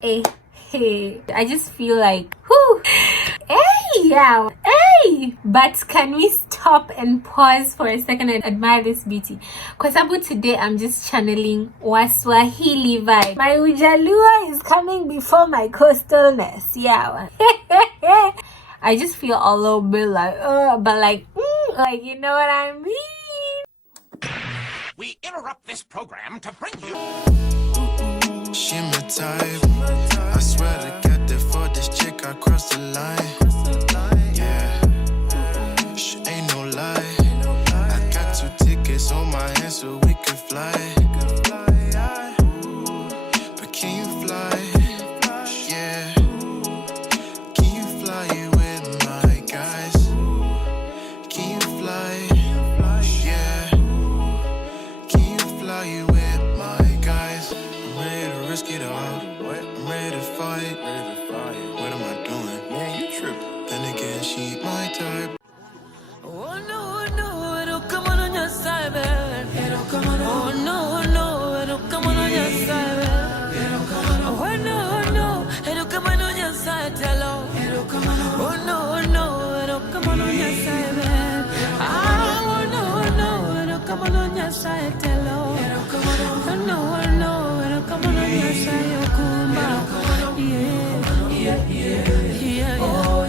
Hey, hey, I just feel like, whoo, hey, yeah, hey. But can we stop and pause for a second and admire this beauty? Because about today, I'm just channeling Waswahili vibe. My Ujalua is coming before my coastalness, yeah. I just feel a little bit like, but like you know what I mean? We interrupt this program to bring you. She my type. I swear to get there for this chick. I crossed the line. Yeah, she ain't no lie. I got 2 tickets on my hands so we can fly. But can you fly? Yeah. Can you fly with my guys? Can you fly? Yeah. Can you fly with my guys? I'm ready to risk it all. I'm ready to fight. What am I doing? Man, you tripping. Then again, she ain't my type. Oh no, it'll come on your side, baby. It'll come on. Oh no, it'll come on your side, baby. It'll come on. Oh no, it'll come on your side, hello. It'll come on. Oh no, it'll come on your side, baby. Oh no, it'll come on your side, hello. It'll come on. Oh no, it'll come on your side, yo kumba. Yeah. Oh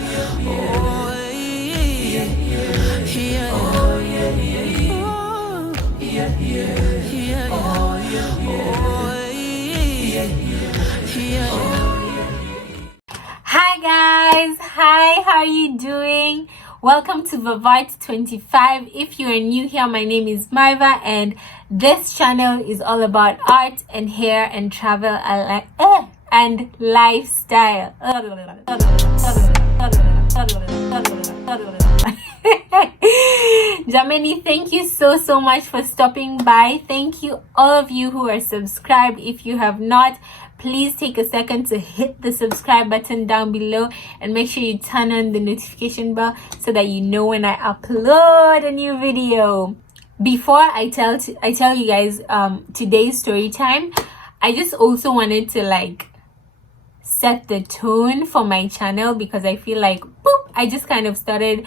Hi guys, hi, how are you doing? Welcome to Vivart 25. If you are new here, my name is Marva and this channel is all about art and hair and travel and lifestyle. Jamani, thank you so much for stopping by. Thank you all of you who are subscribed. If you have not, please take a second to hit the subscribe button down below and make sure you turn on the notification bell so that you know when I upload a new video. Before I tell you guys today's story time, I just also wanted to set the tone for my channel because I feel like I just kind of started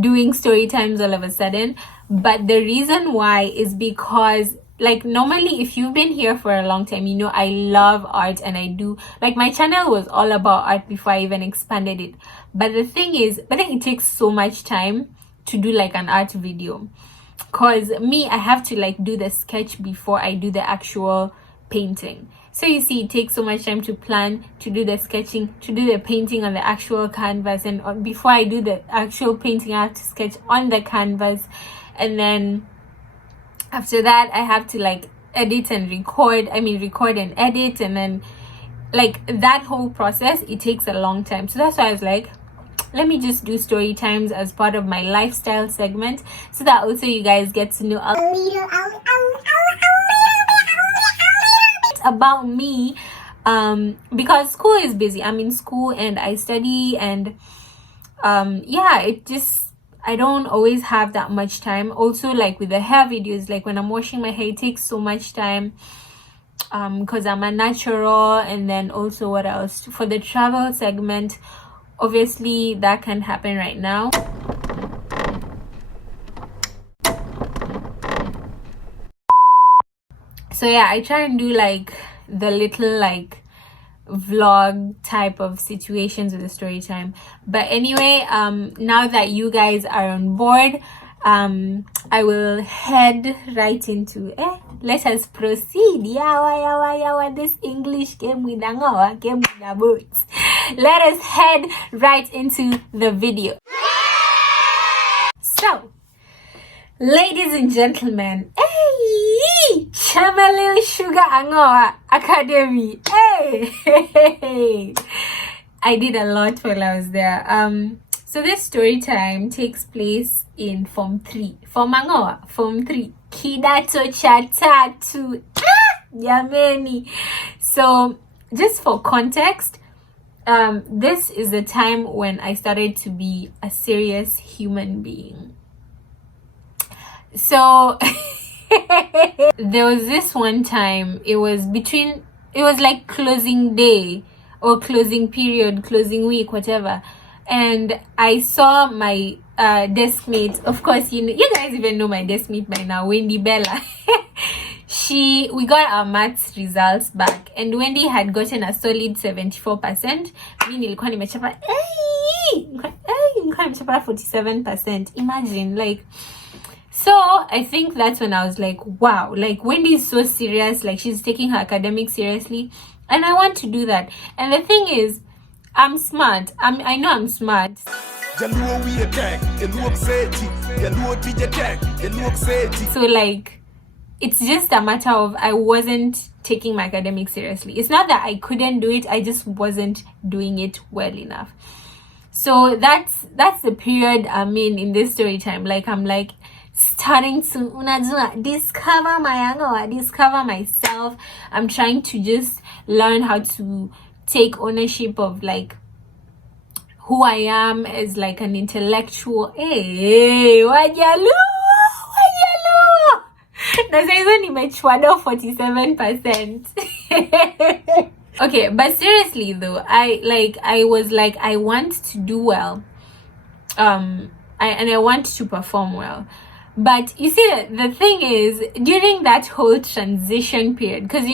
doing story times all of a sudden. But the reason why is because normally if you've been here for a long time, you know I love art and I do my channel was all about art before I even expanded it. But the thing is, it takes so much time to do an art video because I have to do the sketch before I do the actual painting. So you see, it takes so much time to plan, to do the sketching, to do the painting on the actual canvas, and before I do the actual painting I have to sketch on the canvas, and then after that I have to edit and record and edit, and then that whole process, it takes a long time. So that's why I was let me just do story times as part of my lifestyle segment so that also you guys get to know a little about me, because school is busy. I'm in school and I study, and I don't always have that much time. Also with the hair videos, when I'm washing my hair, it takes so much time because I'm a natural. And then also, what else, for the travel segment, obviously that can't happen right now. So yeah, I try and do the little vlog type of situations with the story time. But anyway, now that you guys are on board, I will head right into let us proceed. Yawa, this English came with a boots. Let us head right into the video. So, ladies and gentlemen, Chamalil Sugar Angoa Academy. Hey, I did a lot while I was there. So this story time takes place in Form 3. Form Angoa, Form 3. Kidato cha tatu. Jameni. So just for context, this is the time when I started to be a serious human being. So there was this one time, it was closing day or closing period, closing week, whatever. And I saw my desk mate. Of course, you guys even know my desk mate by now, Wendy Bella. We got our maths results back, and Wendy had gotten a solid 74%. Mi nilikuwa nimechapa 47%. Imagine, like. So I think that's when I was like, wow, like Wendy is so serious, like she's taking her academics seriously, and I want to do that. And the thing is, I'm smart. I know I'm smart. So like, it's just a matter of I wasn't taking my academics seriously. It's not that I couldn't do it, I just wasn't doing it well enough. So that's the period I'm in this story time. Like, I'm like starting to discover discover myself. I'm trying to just learn how to take ownership of like who I am as like an intellectual. Hey, wajalu. Na saizo nimechwada 47%. Okay, but seriously though, I was like, I want to do well. I want to perform well. But you see, the thing is, during that whole transition period, because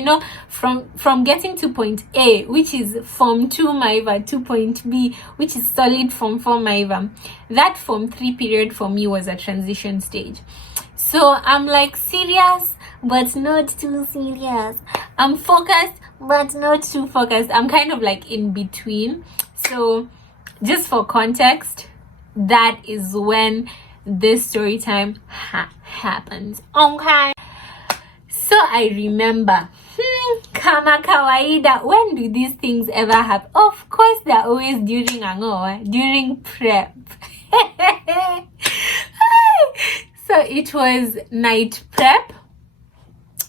from getting to point A, which is Form 2 Maiva, to point B, which is solid Form 4 Maiva, that Form 3 period for me was a transition stage. So I'm like serious, but not too serious. I'm focused, but not too focused. I'm kind of like in between. So just for context, that is when this story time happens. Okay. So I remember, kama kawaida, when do these things ever happen? Of course, they're always during prep. So it was night prep,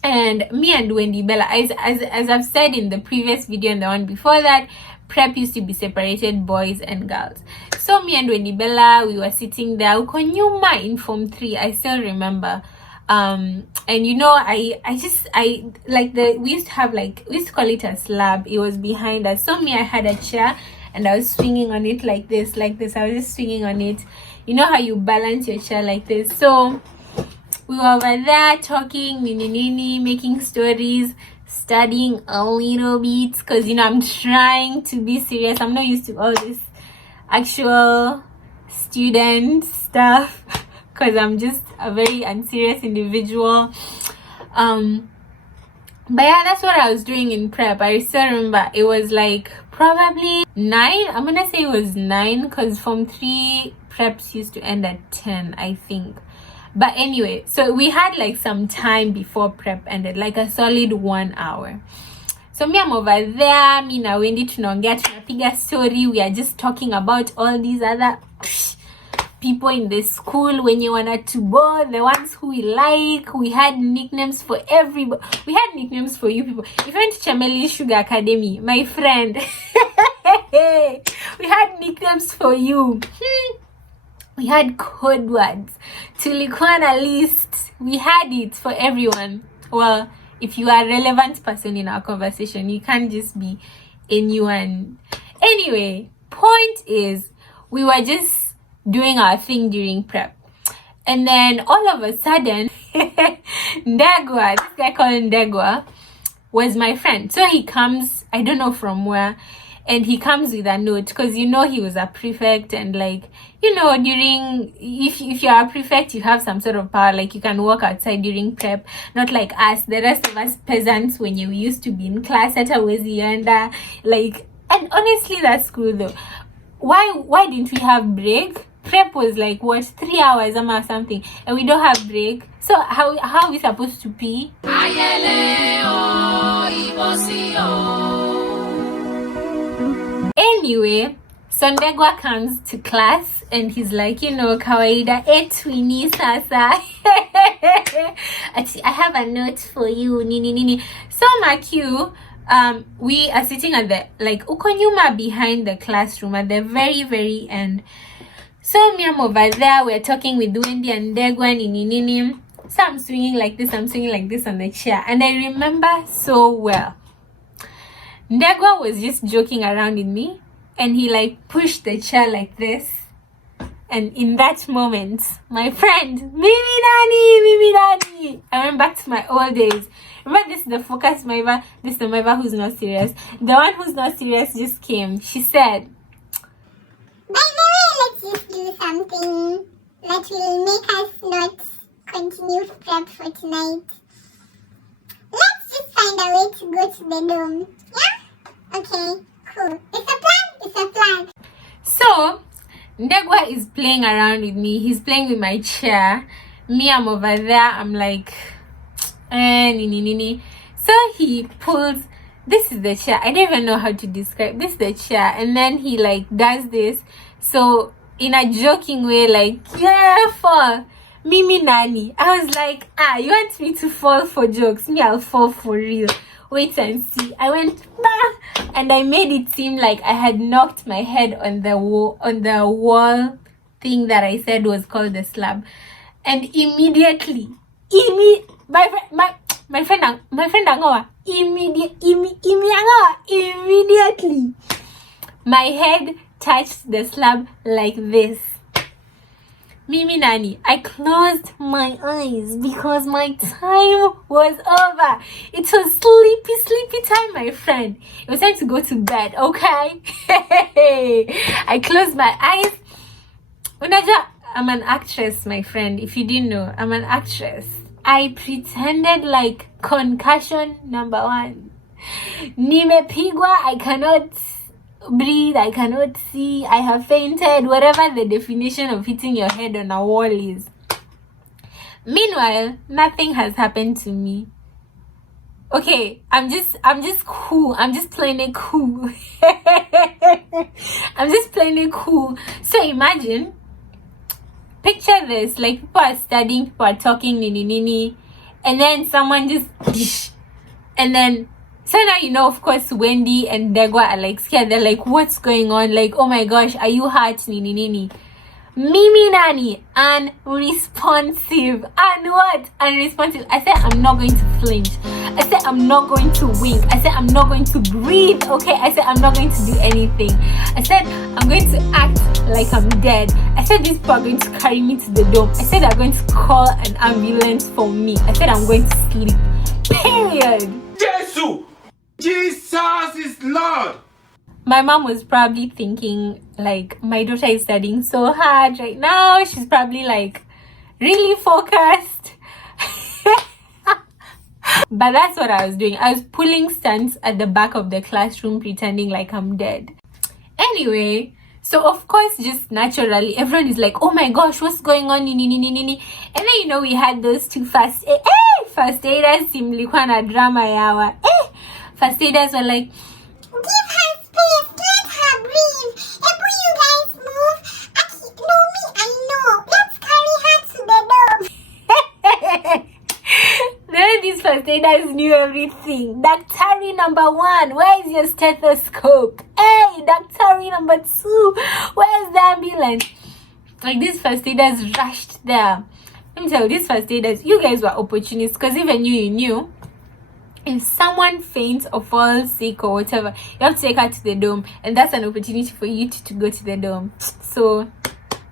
and me and Wendy Bella, as I've said in the previous video and the one before that, prep used to be separated, boys and girls. So me and Wendy Bella, we were sitting there uko nyuma in Form 3. I still remember. And I like we used to have we used to call it a slab. It was behind us. So me, I had a chair and I was swinging on it like this. I was just swinging on it. You know how you balance your chair like this. So we were over there talking, making stories, studying a little bit, because I'm trying to be serious. I'm not used to all this actual student stuff, because I'm just a very unserious individual. But yeah, that's what I was doing in prep. I still remember it was like probably 9. I'm gonna say it was 9, because Form 3 preps used to end at 10, I think. But anyway, so we had like some time before prep ended, like a solid 1 hour. So me, I'm over there, me na Wendy tunapiga story. We are just talking about all these other people in the school when you wanted to bore, the ones who we like. We had nicknames for everybody. We had nicknames for you people. If you went to Chameli Sugar Academy, my friend, we had nicknames for you. We had code words. Tulikuwa na list. We had it for everyone. Well, if you are a relevant person in our conversation, you can't just be anyone. Anyway, point is, we were just doing our thing during prep. And then all of a sudden, Ndegwa, this guy called Ndegwa, was my friend. So he comes, I don't know from where, and he comes with a note, because he was a prefect, and during, if you are a prefect, you have some sort of power, like you can walk outside during prep, not like us, the rest of us peasants, when you used to be in class at a wezienda, and honestly, that's cool though. Why didn't we have break? Prep was like, what, 3 hours or something, and we don't have break. So how are we supposed to pee? Anyway, Sondegwa comes to class and he's like, kawaida etwini sasa. I have a note for you, nini. So Makiu, we are sitting at the ukonyuma behind the classroom at the very, very end. So me, I'm over there, we're talking with Wendy and Ndegwa, nini. So I'm swinging like this on the chair, and I remember so well. Ndegwa was just joking around with me, and he like pushed the chair like this. And in that moment, my friend, Mimi Nani, I went back to my old days. Remember, this is the focus Maiva, this is the Maiva who's not serious. The one who's not serious just came. She said, by the way, let's just do something that will make us not continue prep for tonight. Let's just find a way to go to the dome. Yeah? Okay, cool. It's a plan. So, Ndegwa is playing around with me. He's playing with my chair. Me, I'm over there. I'm like, nini. So he pulls, this is the chair. I don't even know how to describe. This is the chair. And then he like does this. So in a joking way, like, yeah, fall. Mimi Nani. I was like, you want me to fall for jokes? Me, I'll fall for real. Wait and see. I went bah, and I made it seem like I had knocked my head on the wall thing that I said was called the slab. And immediately, my friend Angoa, immediately, my head touched the slab like this. Mimi Nani, I closed my eyes because my time was over. It was sleepy time, my friend. It was time to go to bed, okay? I closed my eyes. Unaja, I'm an actress, my friend. If you didn't know, I'm an actress. I pretended like concussion number 1. Nimepigwa, I cannot breathe, I cannot see, I have fainted, whatever the definition of hitting your head on a wall is. Meanwhile, nothing has happened to me. Okay, I'm just cool. I'm just playing it cool. I'm just playing it cool. So imagine, picture this, like people are studying, people are talking, nini, and then someone just, and then, so now you know, of course, Wendy and Ndegwa are like scared. They're like, what's going on? Like, oh my gosh, are you hurt? Nini. Mimi Nani, unresponsive. And what? Unresponsive. I said, I'm not going to flinch. I said, I'm not going to wink. I said, I'm not going to breathe. Okay? I said, I'm not going to do anything. I said, I'm going to act like I'm dead. I said, these people are going to carry me to the dome. I said, they're going to call an ambulance for me. I said, I'm going to sleep. Period. Jesus is Lord. My mom was probably thinking, like, my daughter is studying so hard right now. She's probably, like, really focused. But that's what I was doing. I was pulling stunts at the back of the classroom, pretending like I'm dead. Anyway, so of course, just naturally, everyone is like, oh my gosh, what's going on? And then, you know, we had those two first aiders, simlikuwa na drama yawa. First aiders were like, Give her space, let her breathe. Ebu, you guys move. Aki, no, me, I know. Let's carry her to the dome. Then these first aiders knew everything. Daktari number 1, where is your stethoscope? Hey, Daktari number 2, where's the ambulance? Like, these first aiders rushed there. Let me tell you, these first aiders, you guys were opportunists, because even you knew, if someone faints or falls sick or whatever, you have to take her to the dome, and that's an opportunity for you to go to the dome. So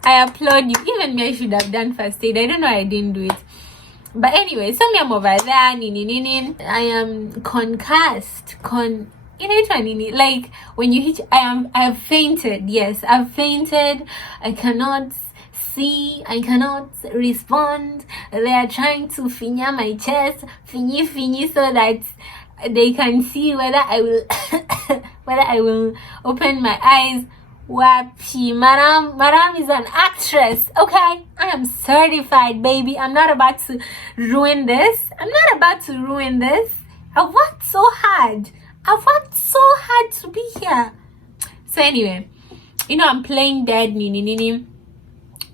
I applaud you. Even me, I should have done first aid. I don't know why I didn't do it. But anyway, so me, I'm over there. I am concussed. Like when you hit, I have fainted. Yes, I've fainted. I cannot see, I cannot respond. They are trying to finya my chest, finny, so that they can see whether I will open my eyes. Wapi, Madam is an actress, okay? I am certified, baby. I'm not about to ruin this. I've worked so hard. To be here. So anyway, you know, I'm playing dead,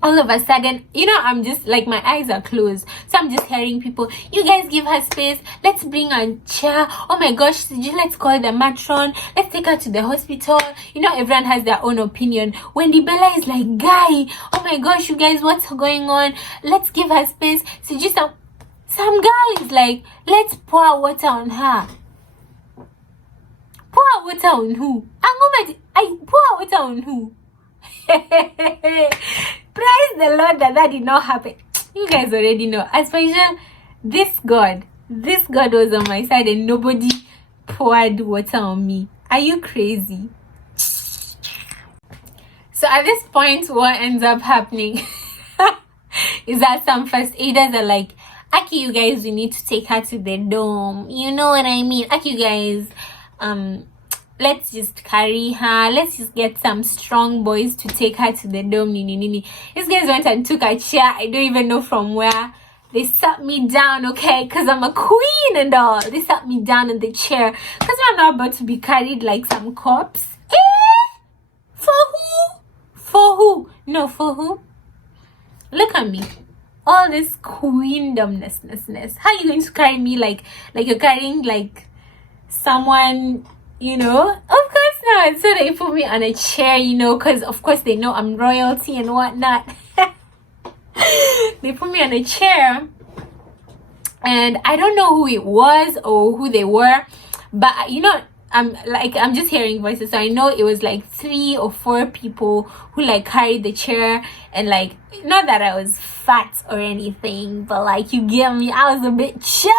all of a sudden, you know, I'm just like, my eyes are closed, so I'm just hearing people, you guys give her space, let's bring a chair, oh my gosh, let's call the matron, let's take her to the hospital. You know, everyone has their own opinion. Wendy Bella is like, guy, oh my gosh, you guys, what's going on, let's give her space. So just some guy is like, let's pour water on her. Pour water on who? I pour water on who? Praise the Lord that did not happen. You guys already know. As for usual, this God was on my side and nobody poured water on me. Are you crazy? So at this point, what ends up happening is that some first aiders are like, Aki, you guys, we need to take her to the dome. You know what I mean? Aki, you guys, let's just carry her. Let's just get some strong boys to take her to the dome. These guys went and took a chair. I don't even know from where. They sat me down, okay? Because I'm a queen and all. They sat me down in the chair. Because I'm not about to be carried like some corpse. For who? For who? No, for who? Look at me. All this queendomness. How are you going to carry me like you're carrying like someone, you know? Of course not. So they put me on a chair, you know, because of course they know I'm royalty and whatnot. They put me on a chair and I don't know who it was or who they were, but you know, I'm just hearing voices, so I know it was like 3 or 4 people who like carried the chair, and like, not that I was fat or anything, but like, you get me, I was a bit chubby.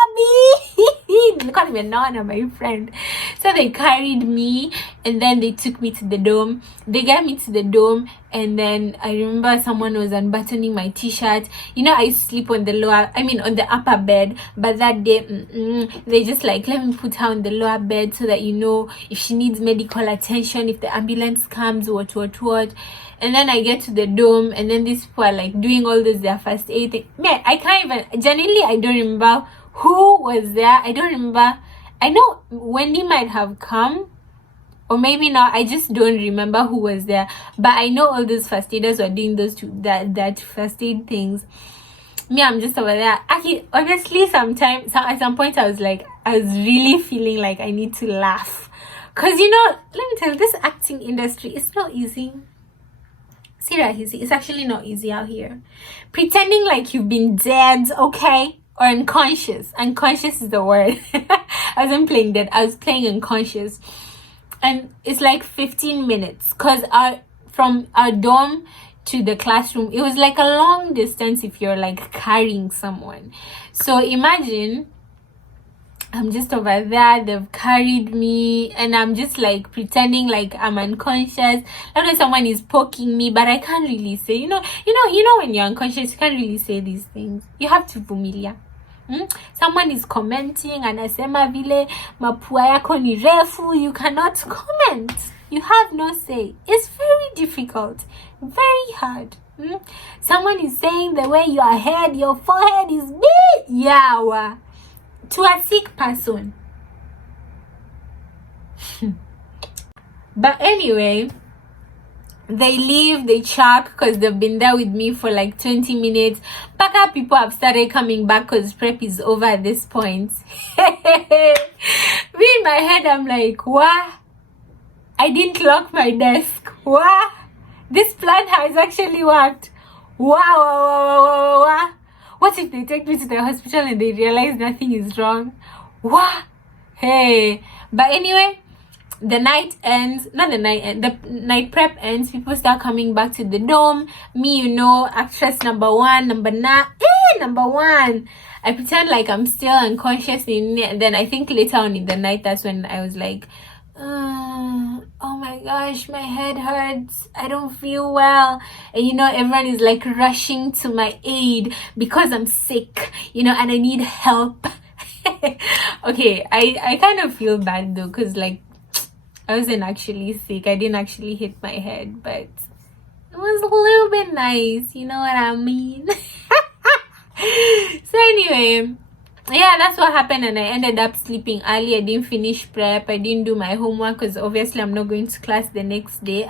Because we're not my friend. So they carried me and then they took me to the dome. They got me to the dome, and then I remember someone was unbuttoning my t-shirt. You know, I used to sleep on the upper bed, but that day they just like, let me put her on the lower bed so that, you know, if she needs medical attention, if the ambulance comes, what. And then I get to the dome, and then these people are like doing all this, their first aid thing. Man, I can't even, genuinely, I don't remember who was there. I don't remember. I know Wendy might have come, or maybe not. I just don't remember who was there. But I know all those first aiders were doing those that first aid things. Me, I'm just over there. Actually, honestly, at some point, I was really feeling like I need to laugh. Because, you know, let me tell you, this acting industry, it's not easy. Seriously, it's actually not easy out here. Pretending like you've been dead, okay? Or unconscious. Unconscious is the word. I wasn't playing dead. I was playing unconscious. And it's like 15 minutes. Because from our dorm to the classroom, it was like a long distance if you're like carrying someone. So imagine, I'm just over there, they've carried me, and I'm just like pretending like I'm unconscious. I know someone is poking me, but I can't really say, you know when you're unconscious, you can't really say these things. You have to vumilia. Someone is commenting, anasema vile mapua yako ni refu. You cannot comment. You have no say. It's very difficult, very hard. Someone is saying the way your forehead is big. Yeah, to a sick person. But anyway, they leave, they check because they've been there with me for like 20 minutes. Baka people have started coming back because prep is over at this point. Me in my head, I'm like, what? I didn't lock my desk. What? This plan has actually worked. Wow. What if they take me to the hospital and they realize nothing is wrong? What? Hey. But anyway, the night prep ends. People start coming back to the dome. Me, you know, actress number one. I pretend like I'm still unconscious and then I think later on in the night, that's when I was like, oh my gosh, my head hurts, I don't feel well. And you know, everyone is like rushing to my aid because I'm sick, you know, and I need help. Okay, I kind of feel bad though, because like I wasn't actually sick. I didn't actually hit my head, but it was a little bit nice, you know what I mean? So anyway, yeah, that's what happened, and I ended up sleeping early. I didn't finish prep. I didn't do my homework because obviously I'm not going to class the next day.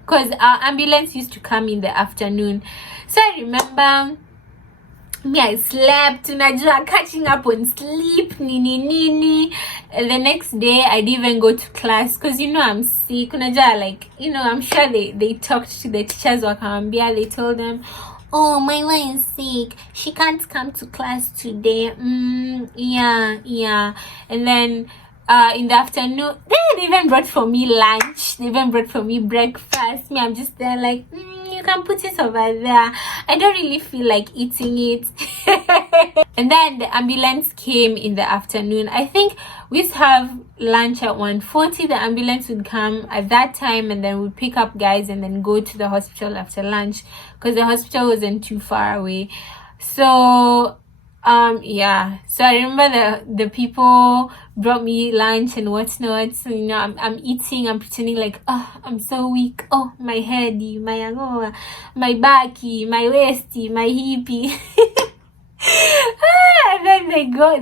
Because our ambulance used to come in the afternoon. So I remember I slept, unajua, catching up on sleep, nini. And the next day I didn't even go to class because, you know, I'm sick. Unajua, like, you know, I'm sure they talked to the teachers, wakawambia, they told them, oh, my wife is sick, she can't come to class today. Yeah. And then in the afternoon. They even brought for me lunch. They even brought for me breakfast. Me, I'm just there like, you can put it over there. I don't really feel like eating it. And then the ambulance came in the afternoon. I think we used to have lunch at 1:40. The ambulance would come at that time, and then we'd pick up guys and then go to the hospital after lunch, because the hospital wasn't too far away. So yeah, so I remember the people brought me lunch and whatnot. So I'm eating, I'm pretending like, oh, I'm so weak, oh, my heady, my angoa, my backy, my waisty, my hippie. And then they go,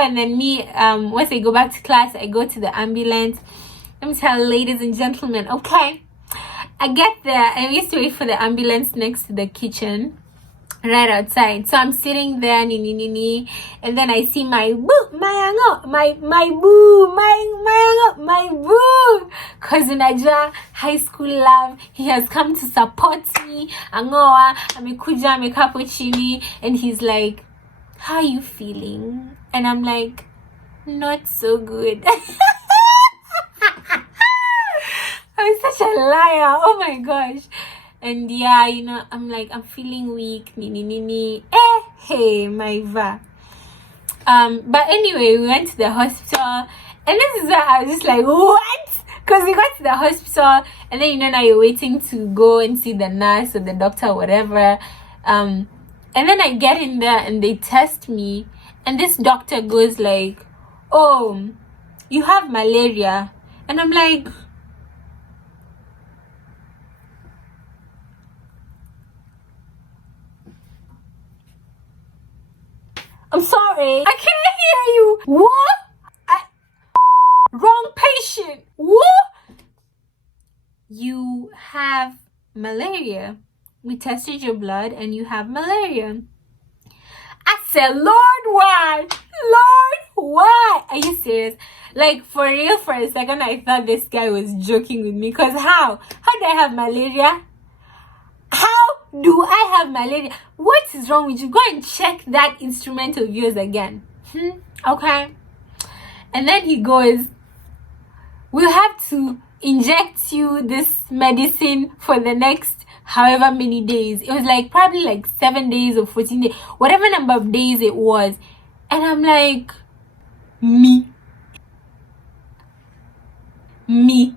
and then me, once I go back to class, I go to the ambulance. Let me tell you, ladies and gentlemen, okay, I get there. I used to wait for the ambulance next to the kitchen, right outside. So I'm sitting there, and then I see my boo, my boo, cousin Aja, high school love. He has come to support me. Angoa, amekuja, amekapo chini, and he's like, how are you feeling? And I'm like, not so good. I'm such a liar. Oh my gosh. And yeah, I'm like, I'm feeling weak. Hey, my va. But anyway, we went to the hospital, and this is where I was just like, what? Because we got to the hospital, and then now you're waiting to go and see the nurse or the doctor or whatever. And then I get in there and they test me, and this doctor goes like, oh, you have malaria. And I'm like, I'm sorry, I can't hear you. What? Wrong patient. What? You have malaria. We tested your blood and you have malaria. I said, Lord, why? Lord, why? Are you serious? Like, for real, for a second, I thought this guy was joking with me. Because how? How do I have malaria? How do I have malaria? What is wrong with you? Go and check that instrument of yours again. Okay. And then he goes, we'll have to inject you this medicine for the next however many days. It was like probably like 7 days or 14 days, whatever number of days it was. And I'm like, me me,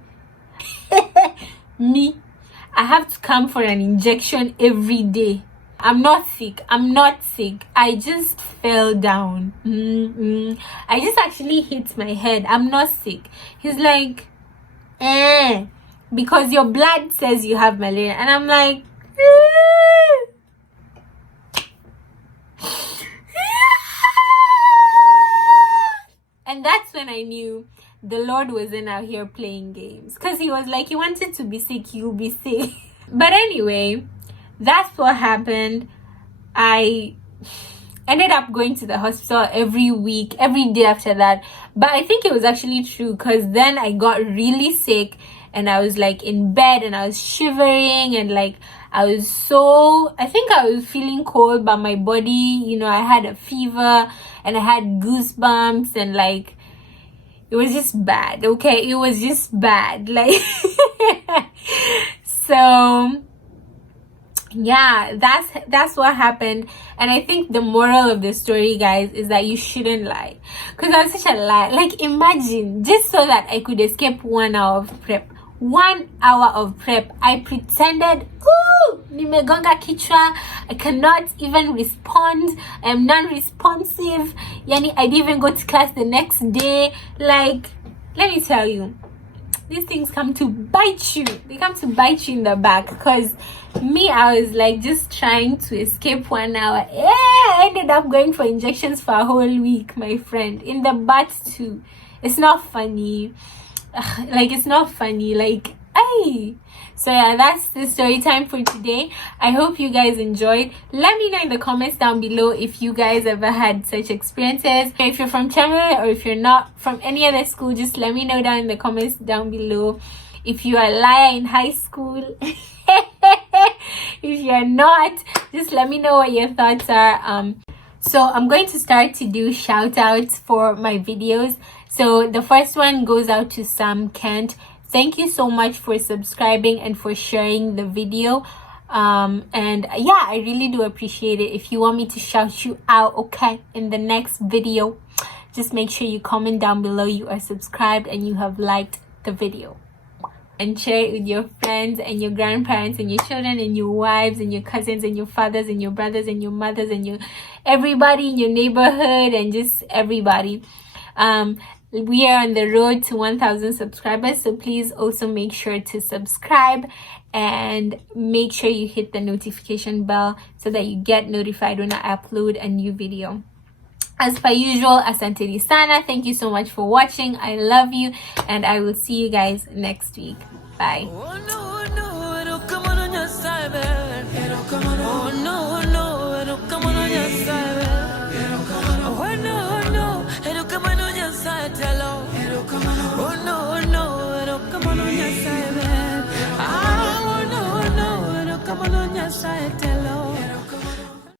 I have to come for an injection every day. I'm not sick. I just fell down. I just actually hit my head. I'm not sick. He's like, because your blood says you have malaria. And I'm like, and that's when I knew the Lord wasn't out here playing games. Because he was like, you wanted to be sick, you'll be sick. But anyway, that's what happened. I ended up going to the hospital every week, every day after that. But I think it was actually true, because then I got really sick and I was like in bed and I was shivering, and like I think I was feeling cold, but my body, I had a fever and I had goosebumps, and like it was just bad. Okay, it was just bad. Like so yeah, that's what happened. And I think the moral of the story, guys, is that you shouldn't lie, because I'm such a liar. Like, imagine, just so that I could escape 1 hour of prep, 1 hour of prep, I pretended, nimegonga kichwa, I cannot even respond, I am non-responsive, yani I didn't even go to class the next day. Like, let me tell you, these things come to bite you. They come to bite you in the back. Because me, I was like just trying to escape 1 hour. I ended up going for injections for a whole week, my friend. In the butt too. It's not funny. Like, it's not funny. Like, hey. So yeah, that's the story time for today. I hope you guys enjoyed. Let me know in the comments down below if you guys ever had such experiences. If you're from Chemere or if you're not from any other school, just let me know down in the comments down below. If you are a liar in high school, if you're not, just let me know what your thoughts are. So I'm going to start to do shout outs for my videos. So the first one goes out to Sam Kent. Thank you so much for subscribing and for sharing the video. And yeah, I really do appreciate it. If you want me to shout you out, okay, in the next video, just make sure you comment down below you are subscribed and you have liked the video, and share it with your friends and your grandparents and your children and your wives and your cousins and your fathers and your brothers and your mothers and your everybody in your neighborhood and just everybody. We are on the road to 1,000 subscribers, so please also make sure to subscribe and make sure you hit the notification bell so that you get notified when I upload a new video. As per usual, asante di sana. Thank you so much for watching. I love you, and I will see you guys next week. Bye. Oh no, no, it'll come on your side, it'll come on. Oh no, no, it'll come on your side, it'll come on. Oh no, no, it'll come on your side, hello. It'll come on. Oh no, no, it'll come on your side, oh no, no, it'll come on your side.